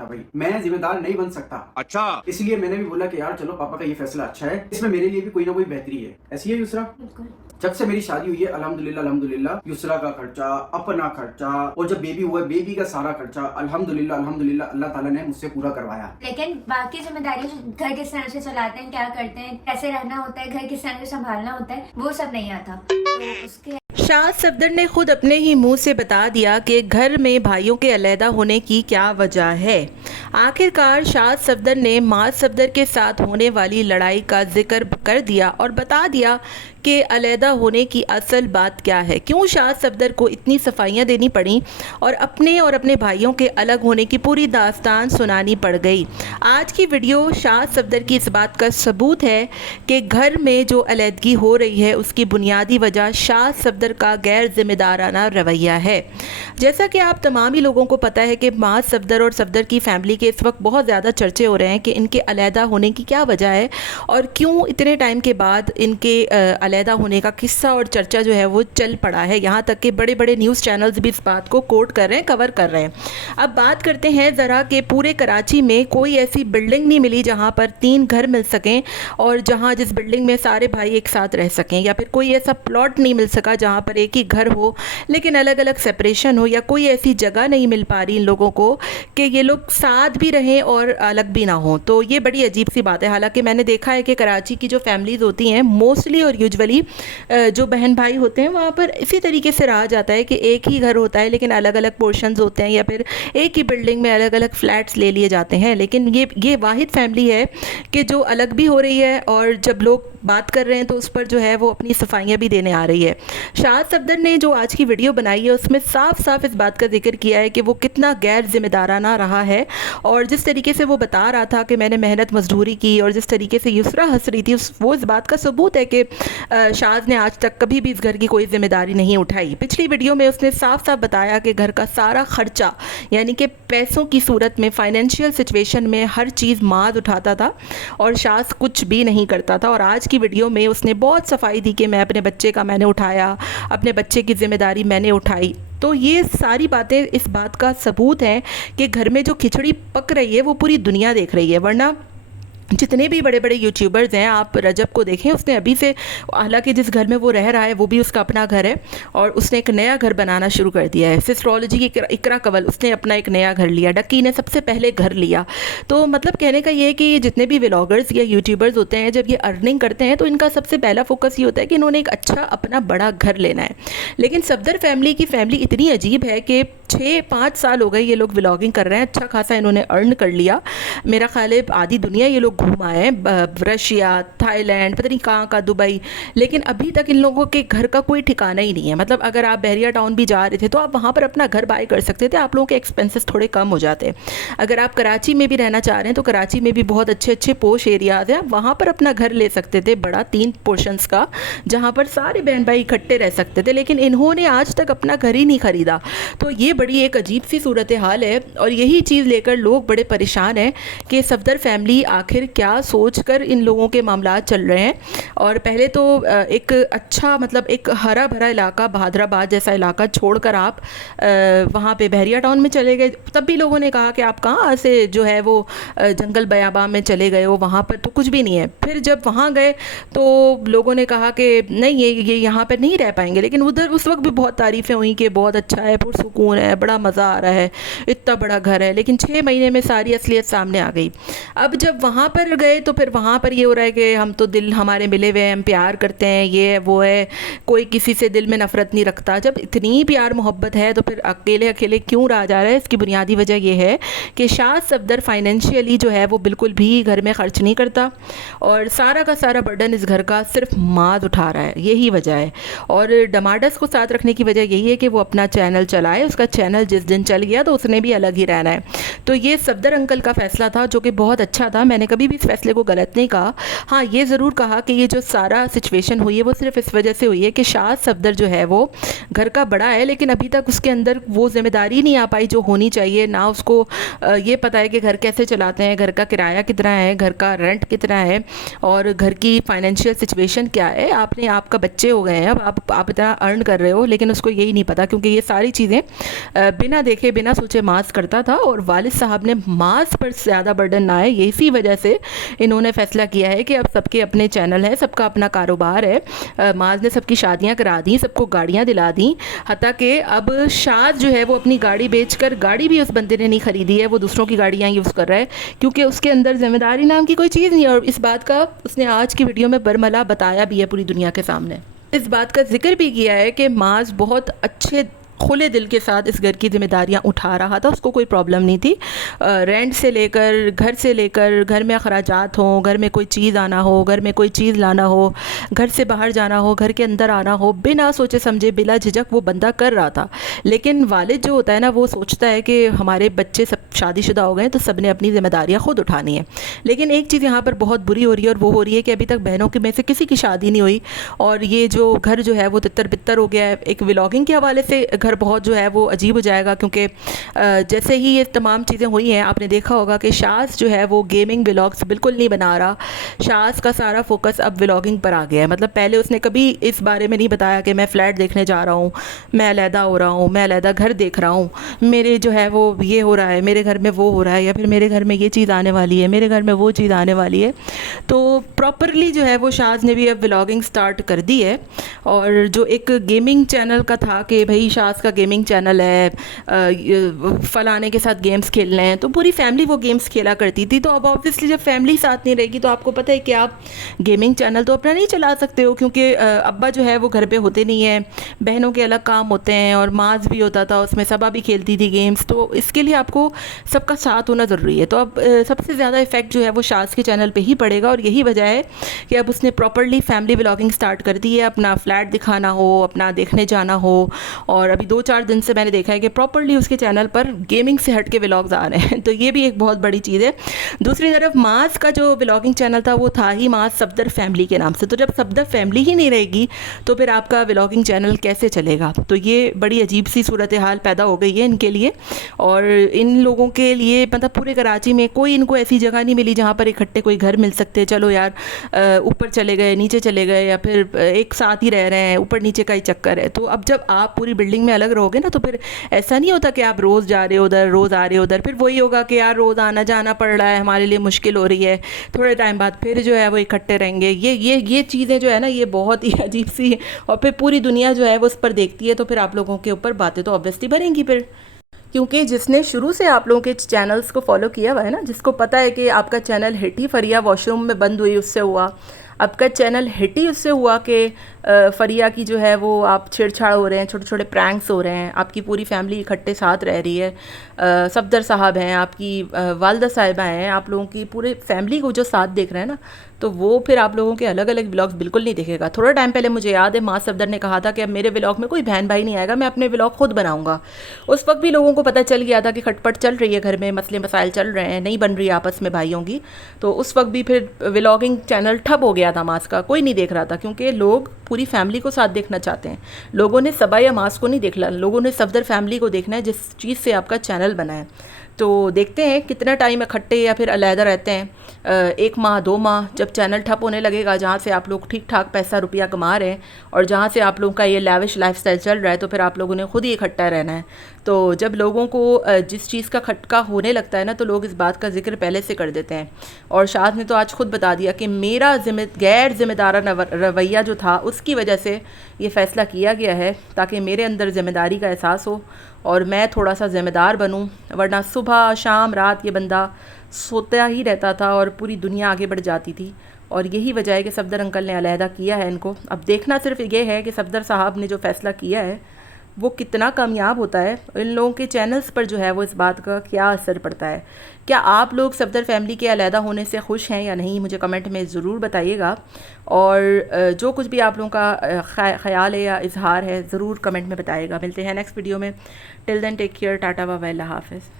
सकता भाई, मैं जिम्मेदार नहीं बन सकता। अच्छा, इसलिए मैंने भी बोला कि यार चलो पापा का ये फैसला अच्छा है, इसमें मेरे लिए भी कोई ना कोई बेहतरी है। ऐसी है युसरा। बिल्कुल। जब से मेरी शादी हुई है अल्हम्दुलिल्लाह अल्हम्दुलिल्लाह, युसरा का खर्चा, अपना खर्चा, और जब बेबी हुआ बेबी का सारा खर्चा अल्हम्दुलिल्लाह अल्हम्दुलिल्लाह अल्लाह ताला ने मुझसे पूरा करवाया। लेकिन बाकी जिम्मेदारी, घर किस तरह से चलाते हैं, क्या करते हैं, कैसे रहना होता है, घर किस तरह से संभालना होता है, वो सब नहीं आता। तो उसके शाद सफदर ने खुद अपने ही मुंह से बता दिया कि घर में भाइयों के अलहदा होने की क्या वजह है। आखिरकार शाद सफदर ने माज सफदर के साथ होने वाली लड़ाई का जिक्र कर दिया और बता दिया कि अलहदा होने की असल बात क्या है, क्यों शाद सफदर को इतनी सफाइयाँ देनी पड़ी और अपने भाइयों के अलग होने की पूरी दास्तान सुनानी पड़ गई। आज की वीडियो शाद सफदर की इस बात का सबूत है कि घर में जो अलहदगी हो रही है उसकी बुनियादी वजह शाद सफदर का गैर जिम्मेदाराना रवैया है। जैसा कि आप तमाम ही लोगों को पता है कि माज सफदर और सफदर की फैमिली के इस वक्त बहुत ज़्यादा चर्चे हो रहे हैं कि इनके अलहदा होने की क्या वजह है और क्यों इतने टाइम के बाद इनके अलहदा होने का किस्सा और चर्चा जो है वो चल पड़ा है। यहाँ तक कि बड़े बड़े न्यूज़ चैनल्स भी इस बात को कोट कर रहे हैं, कवर कर रहे हैं। अब बात करते हैं ज़रा कि पूरे कराची में कोई ऐसी बिल्डिंग नहीं मिली जहाँ पर 3 घर मिल सकें और जहाँ जिस बिल्डिंग में सारे भाई एक साथ रह सकें, या फिर कोई ऐसा प्लॉट नहीं मिल सका जहाँ पर एक ही घर हो लेकिन अलग अलग सेपरेशन हो, या कोई ऐसी जगह नहीं मिल पा रही इन लोगों को कि ये लोग साथ भी रहें और अलग भी ना हो। तो ये बड़ी अजीब सी बात है। हालांकि मैंने देखा है कि कराची की जो फैमिलीज़ होती हैं मोस्टली और यूजुअली जो बहन भाई होते हैं वहाँ पर इसी तरीके से रहा जाता है कि एक ही घर होता है लेकिन अलग अलग पोर्शंस होते हैं, या फिर एक ही बिल्डिंग में अलग अलग फ्लैट्स ले लिए जाते हैं। लेकिन ये वाहिद फैमिली है कि जो अलग भी हो रही है और जब लोग बात कर रहे हैं तो उस पर जो है वो अपनी सफाइयाँ भी देने आ रही है। शाद सफदर ने जो आज की वीडियो बनाई है उसमें साफ साफ इस बात का जिक्र किया है कि वो कितना गैर जिम्मेदाराना रहा है, और जिस तरीके से वो बता रहा था कि मैंने मेहनत मजदूरी की और जिस तरीके से युसरा हंस रही थी वो इस बात का सबूत है कि शाद ने आज तक कभी भी इस घर की कोई जिम्मेदारी नहीं उठाई। पिछली वीडियो में उसने साफ साफ बताया कि घर का सारा खर्चा यानी कि पैसों की सूरत में, फाइनेंशियल सिचुएशन में हर चीज़ माज उठाता था और शाद कुछ भी नहीं करता था। और आज की वीडियो में उसने बहुत सफाई दी कि मैं अपने बच्चे का मैंने उठाया, अपने बच्चे की जिम्मेदारी मैंने उठाई। तो ये सारी बातें इस बात का सबूत है कि घर में जो खिचड़ी पक रही है वो पूरी दुनिया देख रही है। वरना जितने भी बड़े बड़े यूट्यूबर्स हैं, आप रजब को देखें, उसने अभी से, हालांकि जिस घर में वो रह रहा है वो भी उसका अपना घर है और उसने एक नया घर बनाना शुरू कर दिया है। एस्ट्रोलॉजी की इकरा कवल उसने अपना एक नया घर लिया, डक्की ने सबसे पहले घर लिया। तो मतलब कहने का ये है कि जितने भी व्लॉगर्स या यूट्यूबर्स होते हैं जब ये अर्निंग करते हैं तो इनका सबसे पहला फोकस ये होता है कि इन्होंने एक अच्छा अपना बड़ा घर लेना है। लेकिन सफदर फैमिली की फैमिली इतनी अजीब है कि 6-5 साल हो गए ये लोग व्लॉगिंग कर रहे हैं, अच्छा खासा इन्होंने अर्न कर लिया। मेरा ख्याल है आधी दुनिया ये लोग घूम आए हैं, रशिया, थाईलैंड, पता नहीं कहाँ दुबई, लेकिन अभी तक इन लोगों के घर का कोई ठिकाना ही नहीं है। मतलब अगर आप बहरिया टाउन भी जा रहे थे तो आप वहाँ पर अपना घर बाय कर सकते थे, आप लोगों के एक्सपेंसेस थोड़े कम हो जाते। अगर आप कराची में भी रहना चाह रहे हैं तो कराची में भी बहुत अच्छे अच्छे पोश एरियाज़ हैं, वहाँ पर अपना घर ले सकते थे बड़ा 3 पोर्शंस का, जहाँ पर सारे बहन भाई इकट्ठे रह सकते थे। लेकिन इन्होंने आज तक अपना घर ही नहीं ख़रीदा। तो ये बड़ी एक अजीब सी सूरत हाल है और यही चीज़ लेकर लोग बड़े परेशान हैं कि सफदर फैमिली आखिर क्या सोचकर इन लोगों के मामलात चल रहे हैं। और पहले तो एक अच्छा, मतलब एक हरा भरा इलाका, बहादराबाद जैसा इलाका छोड़कर आप वहाँ पे बहरिया टाउन में चले गए, तब भी लोगों ने कहा कि आप कहाँ से जो है वो जंगल बयाबा में चले गए हो, वहाँ पर तो कुछ भी नहीं है। फिर जब वहाँ गए तो लोगों ने कहा कि नहीं ये यहाँ पर नहीं रह पाएंगे, लेकिन उधर उस वक्त भी बहुत तारीफ़ें हुई कि बहुत अच्छा है, पुरसुकून है, बड़ा मज़ा आ रहा है, इतना बड़ा घर है। लेकिन 6 महीने में सारी असलियत सामने आ गई। अब जब वहाँ पर गए तो फिर वहाँ पर ये हो रहा है कि हम तो दिल हमारे मिले हुए हैं, हम प्यार करते हैं, ये है वो है, कोई किसी से दिल में नफ़रत नहीं रखता। जब इतनी प्यार मोहब्बत है तो फिर अकेले अकेले क्यों रहा जा रहा है? इसकी बुनियादी वजह यह है कि शाद सफदर फाइनेंशियली जो है वो बिल्कुल भी घर में ख़र्च नहीं करता और सारा का सारा बर्डन इस घर का सिर्फ माद उठा रहा है, यही वजह है। और डमाडस को साथ रखने की वजह यही है कि वो अपना चैनल चलाए, उसका चैनल जिस दिन चल गया तो उसने भी अलग ही रहना है। तो ये सफदर अंकल का फ़ैसला था जो कि बहुत अच्छा था, मैंने कभी भी इस फैसले को गलत नहीं कहा। हाँ, ये ज़रूर कहा कि ये जो सारा सिचुएशन हुई है वो सिर्फ इस वजह से हुई है कि शाद सफदर जो है वो घर का बड़ा है लेकिन अभी तक उसके अंदर वो जिम्मेदारी नहीं आ पाई जो होनी चाहिए। ना उसको ये पता है कि घर कैसे चलाते हैं, घर का किराया कितना है, घर का रेंट कितना है और घर की फाइनेंशियल सिचुएशन क्या है। आपका बच्चे हो गए हैं, अब आप इतना अर्न कर रहे हो, लेकिन उसको यही नहीं पता क्योंकि ये सारी चीज़ें बिना देखे बिना सोचे मास करता था और वालिद साहब ने मास पर ज़्यादा बर्डन ना है, इसी वजह से इन्होंने फ़ैसला किया है कि अब सबके अपने चैनल हैं, सबका अपना कारोबार है। माज ने सबकी शादियां करा दी, सबको गाड़ियां दिला दी, हत्ता कि अब शाद जो है वो अपनी गाड़ी बेचकर, गाड़ी भी उस बंदे ने नहीं ख़रीदी है, वो दूसरों की गाड़ियाँ यूज़ कर रहा है क्योंकि उसके अंदर ज़िम्मेदारी नाम की कोई चीज़ नहीं है। और इस बात का उसने आज की वीडियो में बरमला बताया भी है पूरी दुनिया के सामने। इस बात का जिक्र भी किया है कि माज बहुत अच्छे खुले दिल के साथ इस घर की जिम्मेदारियां उठा रहा था, उसको कोई प्रॉब्लम नहीं थी। रेंट से लेकर, घर से लेकर, घर में अखराजात हों, घर में कोई चीज़ आना हो, घर में कोई चीज़ लाना हो, घर से बाहर जाना हो, घर के अंदर आना हो, बिना सोचे समझे बिला झिझक वो बंदा कर रहा था। लेकिन वालिद जो होता है ना, वो सोचता है कि हमारे बच्चे सब शादीशुदा हो गए तो सब ने अपनी ज़िम्मेदारियाँ ख़ुद उठानी है। लेकिन एक चीज़ यहाँ पर बहुत बुरी हो रही है और वो हो रही है कि अभी तक बहनों के में से किसी की शादी नहीं हुई और ये जो घर जो है वो तितर बितर हो गया है। एक व्लॉगिंग के हवाले से घर बहुत जो है वो अजीब हो जाएगा क्योंकि जैसे ही ये तमाम चीज़ें हुई हैं, आपने देखा होगा कि शाज़ जो है वो गेमिंग व्लॉग्स बिल्कुल नहीं बना रहा। शाज़ का सारा फोकस अब व्लॉगिंग पर आ गया है। मतलब पहले उसने कभी इस बारे में नहीं बताया कि मैं फ़्लैट देखने जा रहा हूँ, मैं अलहदा हो रहा हूँ, मैं अलहदा घर देख रहा हूँ, मेरे जो है वो ये हो रहा है, मेरे घर में वो हो रहा है, या फिर मेरे घर में ये चीज़ आने वाली है, मेरे घर में वो चीज़ आने वाली है। तो प्रॉपरली जो है वो शाज़ ने भी अब व्लॉगिंग स्टार्ट कर दी है। और जो एक गेमिंग चैनल का था कि भाई शाज़ का गेमिंग चैनल है, फलाने के साथ गेम्स खेलने हैं, तो पूरी फैमिली वो गेम्स खेला करती थी। तो अब ऑब्वियसली जब फैमिली साथ नहीं रहेगी तो आपको पता है कि आप गेमिंग चैनल तो अपना नहीं चला सकते हो क्योंकि अब्बा जो है वो घर पे होते नहीं हैं, बहनों के अलग काम होते हैं और माज भी होता था उसमें, सबा भी खेलती थी गेम्स, तो इसके लिए आपको सबका साथ होना ज़रूरी है। तो अब सबसे ज़्यादा इफेक्ट जो है वो शाज़ के चैनल पर ही पड़ेगा और यही वजह है कि अब उसने प्रॉपरली फैमिली व्लॉगिंग स्टार्ट कर दी है। अपना फ्लैट दिखाना हो, अपना देखने जाना हो, और अभी 2-4 दिन से मैंने देखा है कि प्रॉपरली उसके चैनल पर गेमिंग से हट के व्लॉग्स आ रहे हैं। तो ये भी एक बहुत बड़ी चीज़ है। दूसरी तरफ माज का जो व्लॉगिंग चैनल था वो था ही माज सफदर फैमिली के नाम से। तो जब सफदर फैमिली ही नहीं रहेगी तो फिर आपका व्लॉगिंग चैनल कैसे चलेगा? तो ये बड़ी अजीब सी सूरत हाल पैदा हो गई है इनके लिए। और इन लोगों के लिए मतलब पूरे कराची में कोई इनको ऐसी जगह नहीं मिली जहाँ पर इकट्ठे कोई घर मिल सकते। चलो यार ऊपर चले गए, नीचे चले गए, या फिर एक साथ ही रह रहे हैं, ऊपर नीचे का ही चक्कर है। तो अब जब आप पूरी बिल्डिंग में अलग रहोगे ना तो फिर ऐसा नहीं होता कि आप रोज़ जा रहे हो उधर, रोज़ आ रहे हो उधर। फिर वही होगा कि यार रोज़ आना जाना पड़ रहा है, हमारे लिए मुश्किल हो रही है। थोड़े टाइम बाद फिर जो है वो इकट्ठे रहेंगे। ये चीज़ें जो है ना ये बहुत ही अजीब सी है और फिर पूरी दुनिया जो है वो उस पर देखती है। तो फिर आप लोगों के ऊपर बातें तो ऑब्वियसली भरेंगी फिर, क्योंकि जिसने शुरू से आप लोगों के चैनल्स को फॉलो किया हुआ है ना, जिसको पता है कि आपका चैनल हिट ही फरिया वॉशरूम में बंद हुई उससे हुआ, आपका चैनल हिट ही उससे हुआ कि फरिया की जो है वो आप छेड़छाड़ हो रहे हैं, छोटे छोटे प्रैंक्स हो रहे हैं, आपकी पूरी फैमिली इकट्ठे साथ रह रही है, सफदर साहब हैं, आपकी वालदा साहिबा हैं, आप लोगों की पूरे फैमिली को जो साथ देख रहे हैं ना, तो वो फिर आप लोगों के अलग अलग व्लॉग्स बिल्कुल नहीं दिखेगा। थोड़ा टाइम पहले मुझे याद है माज सफदर ने कहा था कि अब मेरे व्लॉग में कोई बहन भाई नहीं आएगा, मैं अपने व्लॉग खुद बनाऊंगा। उस वक्त भी लोगों को पता चल गया था कि खटपट चल रही है घर में, मसले मसाइल चल रहे हैं, नहीं बन रही आपस में भाइयों की। तो उस वक्त भी फिर व्लॉगिंग चैनल ठप हो गया था माज का, कोई नहीं देख रहा था क्योंकि लोग पूरी फैमिली को साथ देखना चाहते हैं। लोगों ने सबा या माज को नहीं देखना, लोगों ने सफदर फैमिली को देखना है जिस चीज़ से आपका चैनल बना है। तो देखते हैं कितना टाइम इकट्ठे या फिर अलहदा रहते हैं। 1 माह 2 माह जब चैनल ठप होने लगेगा, जहाँ से आप लोग ठीक ठाक पैसा रुपया कमा रहे हैं और जहाँ से आप लोगों का ये लैविश लाइफस्टाइल चल रहा है, तो फिर आप लोगों ने खुद ही इकट्ठा रहना है। तो जब लोगों को जिस चीज़ का खटका होने लगता है ना, तो लोग इस बात का जिक्र पहले से कर देते हैं। और शाद ने तो आज खुद बता दिया कि मेरा गैर जिम्मेदाराना रवैया जो था उसकी वजह से ये फ़ैसला किया गया है ताकि मेरे अंदर ज़िम्मेदारी का एहसास हो और मैं थोड़ा सा ज़िम्मेदार बनूं। वरना सुबह शाम रात ये बंदा सोता ही रहता था और पूरी दुनिया आगे बढ़ जाती थी। और यही वजह है कि सफदर अंकल ने अलहदा किया है इनको। अब देखना सिर्फ ये है कि सफदर साहब ने जो फ़ैसला किया है वो कितना कामयाब होता है, इन लोगों के चैनल्स पर जो है वो इस बात का क्या असर पड़ता है। क्या आप लोग सफदर फैमिली के अलहदा होने से खुश हैं या नहीं, मुझे कमेंट में ज़रूर बताइएगा। और जो कुछ भी आप लोगों का ख्याल है या इजहार है ज़रूर कमेंट में बताइएगा। मिलते हैं नेक्स्ट वीडियो में। Till then take care, tata bye bye, अल्लाह हाफ़िज़।